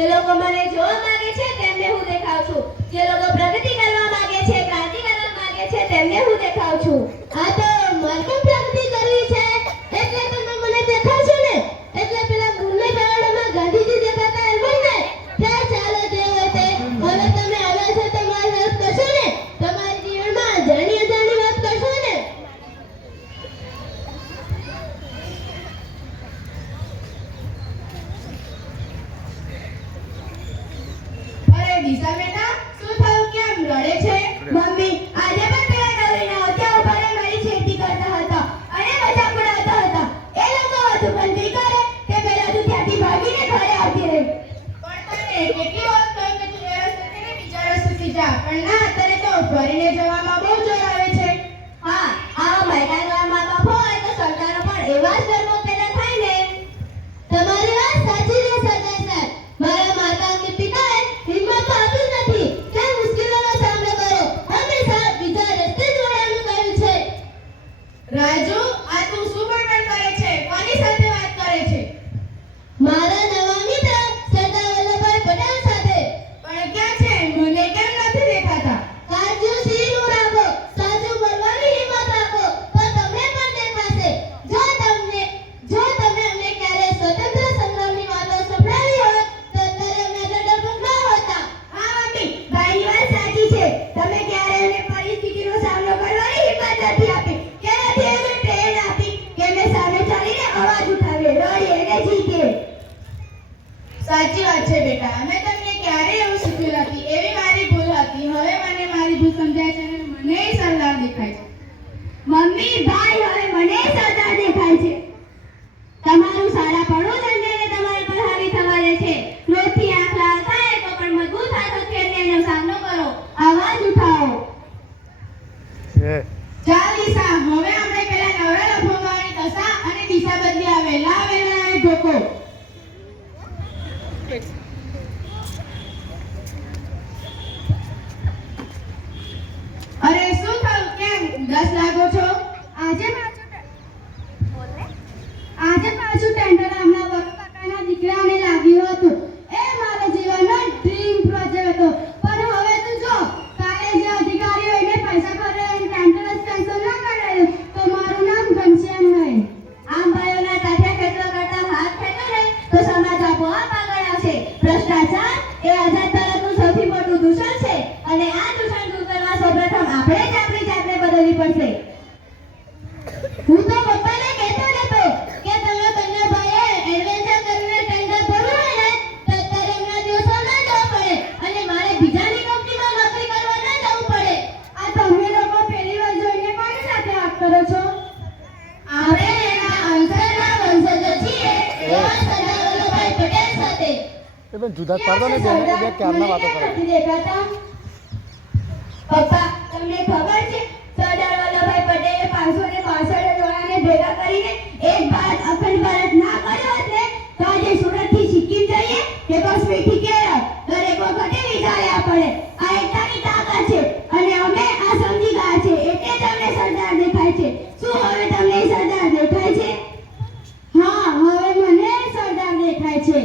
જે લોકો મને જોવા માંગે છે તેમને હું દેખાઉં છું, જે લોકો પ્રગતિ કરવા માંગે છે, ક્રાંતિ કરવા માંગે છે તેમને હું દેખાઉં છું. આ તો માર્ગ પ્રગતિ કરવી છે એટલે તમે મને દેખાડશો ને. એટલે પેલા ગુણને કારણમાં ગાંધીજી દેખાતા એમ ને. ક્યાં ચાલે તે વખતે હવે તમે આવ્યા છો તો મારી હેલ્પ કરશો ને. તમારા જીવનમાં જાણી અજાણી વાત કરશો ને. અરે દિશા બેટા, શું થયું? કેમ રડે છે? મમ્મી, આજે પણ પેલા ગૌરીના ઓછા ઉપર મારી છેડતી કરતા હતા અને મજાક ઉડાવતા હતા. એ લોકો હતું પણ તી કરે તે પેલા તું ત્યાંથી ભાગીને ઘરે આવતી રહી. પણ તને કેટલી વાર કહ્યું કે તું એ રસ્તેથી ને બીજા રસ્તેથી જા, પણ ના, તને તો ફરીને જવામાં બહુ જોર આવે છે. હા, આવા મહિલા મા-બાપ હોય તો સરકારો પણ એવા જ ધર્મો પેદા થાય ને. તમારી વાત સાચી છે સરદાર સાહેબ. મારા માતા અને પિતાએ હિંમત તો આપી જ નથી કે મુશ્કેલીનો સામનો કરો. હંમેશા બીજા રસ્તે જ વળવાનું કહ્યું છે. રાજુ, આ તું શું બળબડ કરે છે? કોની સાથે વાત કરે છે? મારા નવા મિત્ર સરદાર વલ્લભભાઈ પટેલ સાથે. પણ ક્યાં છે? મને કેમ નથી દેખાતા? કાચું શીર ઉડાવો, સાચું બોલવાની હિંમત રાખો તો તમને પણ દેખાશે. જો તમે અમને ક્યારે સ્વતંત્ર સંગ્રામની વાતો સંભળાવી હોય તો અત્યારે અમે ડરપોક ન હોતા. હા મમ્મી, ભાઈની વાત સાચી છે. તમે ક્યારે અમને પરિસ્થિતિનો સામનો કરવાની હિંમત નથી આપી, કે નથી અમને પ્રેરણા આપી, કે અમે સામે ચાલીને અવાજ ઉઠાવીએ, લડીએ અને જીતીએ. સાચી વાત છે બેટા, અમે તમને ક્યારેય એવું શીખ્યું નથી. એવી મારી ભૂલ હતી. હવે મને મારી ભૂલ સમજાય છે અને મને સરદાર દેખાય છે. મમ્મી, ભાઈ, હવે મને સરદાર દેખાય છે. તમારું સારાપણું જ અન્યને તમારી પર હાવી થવા દે છે. ક્રોધથી આંખ લાલ થાય તો પણ મજબૂત હાથોથી અન્યાયનો સામનો કરો, અવાજ ઉઠાવો. ચાલ દિશા, હવે આપણે પેલા નવરા લફંગાની દશા અને દિશા બદલી આવે. લાવ વેલણ અને ધોકો. અરે શું થયું? કેમ ઉદાસ લાગો છો? આજે પાછું ટેન્ડર આમના વરકાકાના દીકરાને લાગ્યું હતું. એ મારો જીવનનો ડ્રીમ પ્રોજેક્ટ હતો. પણ હવે તું જો, કાલે જે અધિકારીઓ એને પૈસા ભરે અને ટેન્ડર જ કેન્સલ ના કરાયું તો મારું નામ ઘનશ્યામ નહીં. આમ ભાઈઓના તાજા ખેતરો કરતા હાથ ખેંચો ને તો સમાજ આપોઆપ આગળ આવશે. ભ્રષ્ટાચાર એ આઝાદ ભારતનું સૌથી મોટું દૂષણ છે અને આ દૂષણ દૂર કરવા સૌપ્રથમ આપણે જ આપણી જાતને બદલવી પડશે. હું તો પપ્પાને કહેતો હતો કે તમે બંને ભાઈએ એડવેન્ચર કરીને ટેન્ડર ભરવું હોય ને તો અત્યારે હમણાં દિવસો ના જવું પડે અને મારે બીજાની કંપનીમાં નોકરી કરવા ના જવું પડે. આ તમે લોકો પહેલી વાર જોઈને કોની સાથે વાત કરો છો? આપણે એના અંશના વંશજો છીએ, એવા સરદાર વલ્લભભાઈ પટેલ સાથે. એ બેન જુદા જ પાડો ને બેન, એ બે ક્યારના વાતો કરે. નથી દેખાતા. પપ્પા, તમને ખબર છે સરદાર વલ્લભભાઈ પટેલે 562 જોડાને ભેગા કરીને એક ભારત અખંડ ભારત ના કર્યો હોત ને તો આજે સુરતથી સિક્કિમ જઈએ કે કાશ્મીરથી કેરળ દરેક વખતે વિઝા લેવા પડે. આ એકતાની તાકાત છે અને અમે આ સમજી ગયા છે, એટલે જ અમને સરદાર દેખાય છે. શું હવે તમને સરદાર દેખાય છે? હા, હવે મને સરદાર દેખાય છે.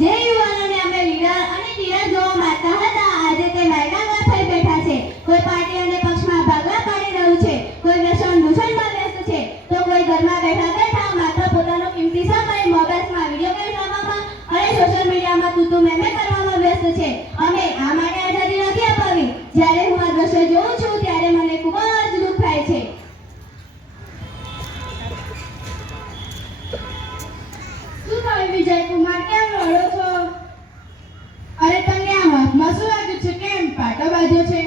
જે યુવાનોને અમે લીડર અને ધીરજ જોવા માંગતા હતા, આજે તે મેદાનમાં થઈ બેઠા છે. કોઈ પાર્ટી અને પક્ષમાં ભાગલા પાડી રહ્યું છે, કોઈ વ્યસન દૂષણમાં વ્યસ્ત છે, તો કોઈ ઘરમાં બેઠા બેઠા માત્ર પોતાનો કિંમતી સમય મોબાઈલમાં વિડીયો ગેમ રમવામાં અને સોશિયલ મીડિયામાં તું મેમે કરવામાં વ્યસ્ત છે. અમે આ માટે આઝાદી નથી અપાવી. જ્યારે હું આ દ્રશ્ય જોઉં છું ત્યારે મને ખૂબ જ દુઃખ થાય છે. શું થયું વિજયકુમાર, કેમ રડો છો? અરે તમને આ હાથમાં શું લાગ્યું છે? કેમ પાટો બાંધ્યો છે?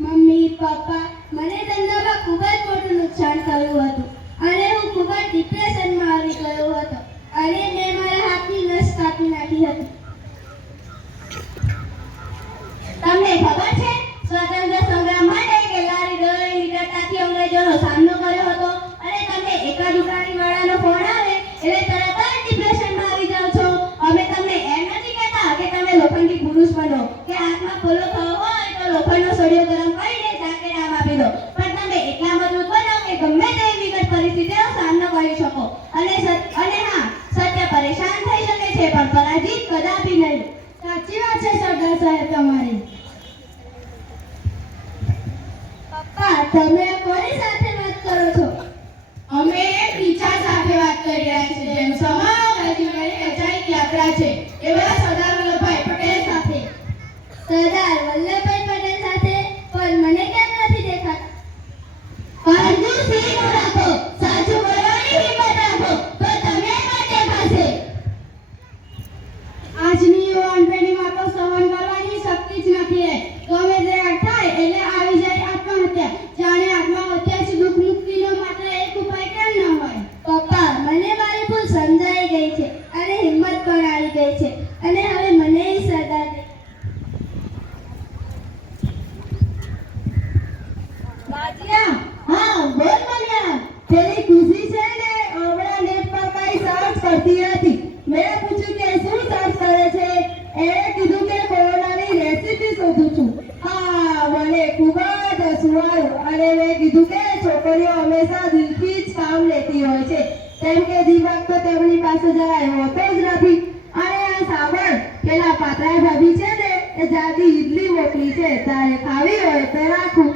મમ્મી, પપ્પા, મને ધંધામાં ખૂબ જ મોટું નુકસાન થયું હતું અને હું ખૂબ જ ડિપ્રેશનમાં આવી ગયો હતો અને મેં મારા હાથની નસ કાપી નાખી હતી. તમને ખબર છે સ્વતંત્ર સંગ્રામ માટે કેટલાની દોરી નીકળતાથી અંગ્રેજોનો સામનો કર્યો હતો અને તમને એકા દુકાની વાળાનો ફોન આવે એટલે તરત જ ડિપ્રેશનમાં આવી જાવ છો. અમે તમે કોની સાથે વાત કરો છો? અમે ટીચર સાથે વાત કરી રહ્યા છીએ જેમ સમગ્ર જીવનની અચાનક યાત્રા છે એવા સરદાર વલ્લભભાઈ પટેલ સાથે. સરદાર વલ્લભભાઈ પટેલ સાથે? પણ મને કેમ નથી દેખાતા? કંજૂસી ન રાખો, સાચું બોલવાની હિંમત રાખો તો તમને પણ દેખાશે. આજની યુવાન પેઢીમાં તો સહન કરવાની શક્તિ જ નથી રહી. ગમે તે થાય એટલે આવી જાય આત્મહત્યા. જાણે આત્મહત્યા જ દુઃખ મુક્તિનો માત્ર એક ઉપાય કેમ ન હોય? પપ્પા, મને મારી ભૂલ સમજાઈ ગઈ છે અને હિંમત પણ આવી ગઈ છે અને હવે મને સરદાર હા બોલ મન્યા. પેલી ખુશી છે ને હમણાં નેટ પર કઈ સર્ચ કરતી હતી. મેં પૂછ્યું કે શું સર્ચ કરે છે? એણે કીધું કે કોરોનાની રેસીપી શોધું છું. હા મને ખૂબ જ હસવું આવ્યું અને મેં કીધું કે છોકરીઓ હંમેશા દિલથી જ કામ લેતી હોય છે કેમ કે દિમાગ તો તેમની પાસે જરાય હોતો જ નથી. અને આ સાંભળ, પેલા પાતળા ભાભી છે ને એ જાડી ઈડલી મોકલી છે, તારે ખાવી હોય તો રાખું.